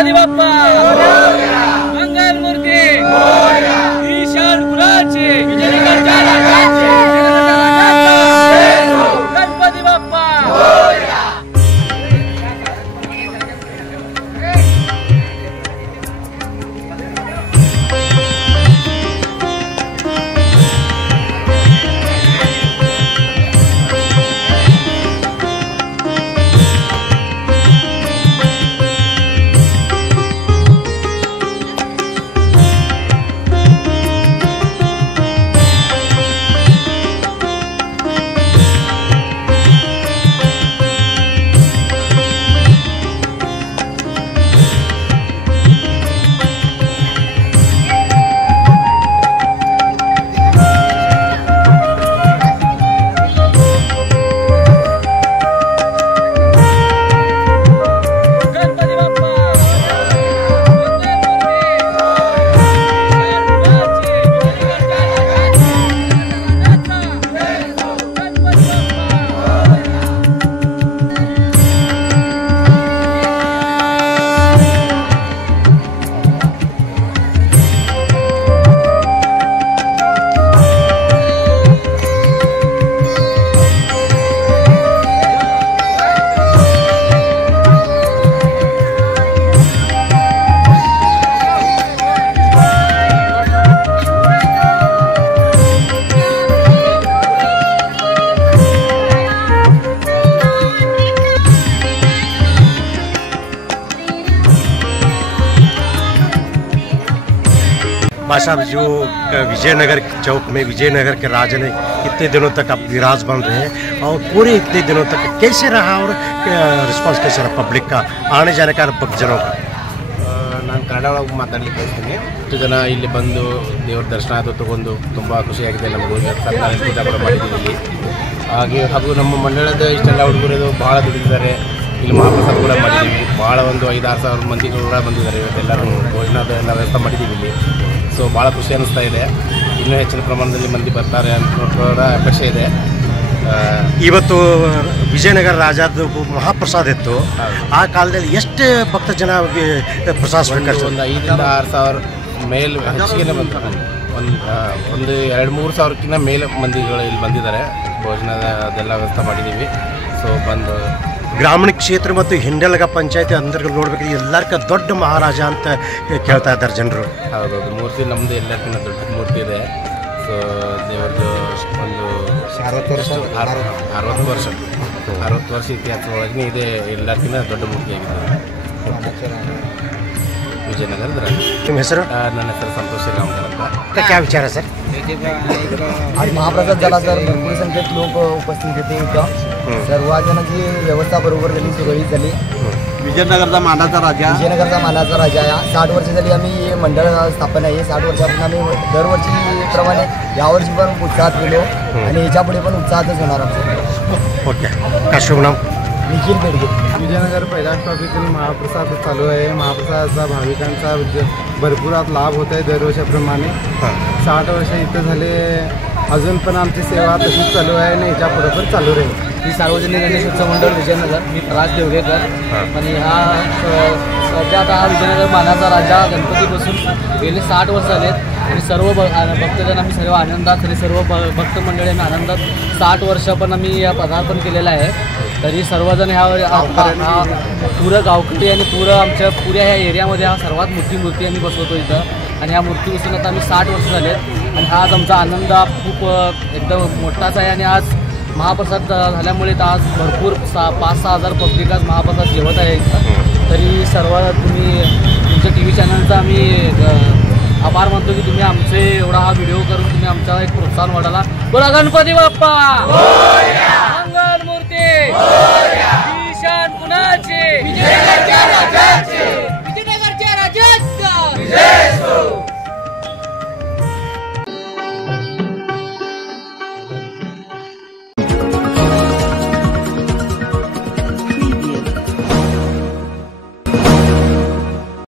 गणपती बाप्पा मंगलमूर्ती ईशान कुलाचे विजयनगरच्या राजाचे गणपती बाप्पा साहब जो विजयनगर चौक में विजयनगर के राजा ने इतने दिनों तक अब विराज बन रहे हैं और पूरे इतने दिनों तक कैसे रहा और रिस्पांस कैसे रहा पब्लिक का आने जाने का भक्तजनों का ನಾನು ಕನ್ನಡ ಒಳಗೆ ಮಾತಾಡಲಿಕ್ಕೆ ಬಯಸ್ತೀನಿ ಇಷ್ಟು ಜನ ಇಲ್ಲಿ ಬಂದು ದೇವರ ದರ್ಶನ ಅದು ತಗೊಂಡು ತುಂಬ ಖುಷಿಯಾಗಿದೆ ನಮಗೂ ಸತ್ಯನಾರಾಯಣ ಪೂಜಾ ಕೂಡ ಮಾಡಿದ್ದೀವಿ ಇಲ್ಲಿ ಹಾಗೂ ನಮ್ಮ ಮಂಡಳದ ಇಷ್ಟೆಲ್ಲ ಹುಡುಗರು ಭಾಳ ದುಡಿದಿದ್ದಾರೆ ಇಲ್ಲಿ ಮಹಾಪ್ರಸಾದ ಕೂಡ ಮಾಡಿದ್ದೀವಿ ಭಾಳ ಒಂದು 5-6 ಸಾವಿರ ಮಂದಿ ಕೂಡ ಬಂದಿದ್ದಾರೆ ಇವತ್ತೆಲ್ಲರೂ ಭೋಜನದ ಎಲ್ಲ ವ್ಯವಸ್ಥೆ ಮಾಡಿದ್ದೀವಿ ಇಲ್ಲಿ ಸೊ ಭಾಳ ಖುಷಿ ಅನ್ನಿಸ್ತಾ ಇದೆ ಇನ್ನೂ ಹೆಚ್ಚಿನ ಪ್ರಮಾಣದಲ್ಲಿ ಮಂದಿ ಬರ್ತಾರೆ ಅನ್ನೋ ಅಪೇಕ್ಷೆ ಇದೆ ಇವತ್ತು ವಿಜಯನಗರ ರಾಜಾದ ಮಹಾಪ್ರಸಾದ ಇತ್ತು ಆ ಕಾಲದಲ್ಲಿ ಎಷ್ಟು ಭಕ್ತ ಜನ ಪ್ರಸಾದ ಸ್ವೀಕರಿಸಿದ್ರು ಒಂದು 5-6 ಸಾವಿರ ಮೇಲೆ ಹೆಚ್ಚಿಗೆ ಬಂದು ಒಂದು 2-3 ಸಾವಿರಕ್ಕಿಂತ ಮೇಲೆ ಮಂದಿಗಳು ಇಲ್ಲಿ ಬಂದಿದ್ದಾರೆ ಭೋಜನದ ಅದೆಲ್ಲ ವ್ಯವಸ್ಥೆ ಮಾಡಿದ್ದೀವಿ ಸೊ ಬಂದು ಗ್ರಾಮೀಣ ಕ್ಷೇತ್ರ ಮತ್ತು ಹಿಂಡಲಗ ಪಂಚಾಯತಿ ಅಂತರ್ಗತ ನೋಡ್ಬೇಕು ಎಲ್ಲರಿಗ ದೊಡ್ಡ ಮಹಾರಾಜ ಅಂತ ಕೇಳ್ತಾ ಇದ್ದಾರೆ ಜನರು ಹೌದೌದು ಮೂರ್ತಿ ನಮ್ಮದು ಎಲ್ಲರಿಗಿಂತ ದೊಡ್ಡ ಮೂರ್ತಿ ಇದೆ ಸೊ ದೇವರದು ಒಂದು 60 ವರ್ಷ ಇತಿಹಾಸದೊಳಗೆ ಇದೆ ಎಲ್ಲರಿಗಿಂತ ದೊಡ್ಡ ಮೂರ್ತಿಯಾಗಿದೆ ವಿಜಯನಗರದ ನಿಮ್ಮ ಹೆಸರು ನನ್ನ ಹೆಸರು संतोष श्रीरामकर ಅಂತ क्या विचार है सर आज महाप्रसाद झाला सर भरपूर संख्येत लोक उपस्थित होते इथं सर्वजणांची व्यवस्था बरोबर झाली सुरळीत झाली विजयनगरचा मानाचा राजा या 60 वर्ष झाली आम्ही हे मंडळ स्थापन आहे 60 वर्षापासून आम्ही दरवर्षीप्रमाणे यावर्षी पण उत्साहात गेलो आणि ह्याच्यापुढे पण उत्साहातच होणार आमचं ओके काय शुभ नाम निखिल बेडगे विजयनगर पहिल्या स्टॉपीतील महाप्रसाद चालू आहे महाप्रसादाचा भाविकांचा भरपूर लाभ होत आहे दरवर्षाप्रमाणे 60 वर्ष इथं झाले अजून पण आमची सेवा तशीच चालू आहे आणि ह्याच्या पुढे पण चालू राहील मी सार्वजनिक गणेश उत्सव मंडळ विजयनगर मी राज देवगेकर आणि हा सध्यात हा विजयनगर मानाचा राजा गणपतीपासून गेले 60 वर्ष झालेत आणि सर्व भक्तजन आम्ही सर्व आनंदात तरी सर्व भक्त मंडळींना आनंदात 60 वर्ष पण आम्ही या पदार्पण केलेलं आहे तरी सर्वजण ह्या पुरं गावकरी आणि पुरं आमच्या पुऱ्या ह्या एरियामध्ये हा सर्वात मोठी मूर्ती आम्ही बसवतो इथं आणि ह्या मूर्तीपासून आता आम्ही 60 वर्ष झाले आणि हा आज आमचा आनंद खूप एकदम मोठाच आहे आणि आज महाप्रसाद झाल्यामुळे आज भरपूर 5-6 हजार पब्लिक आज महाप्रसाद जेवत आहे इथं तरी सर्व तुम्ही तुमच्या TV चॅनलचा आम्ही आभार मानतो की तुम्ही आमचे एवढा हा व्हिडिओ करून तुम्ही आमचा एक प्रोत्साहन वाढवला बोला गणपती बाप्पा मंगलमूर्ती ईशान कुणाचे विजयनगरच्या राजाचे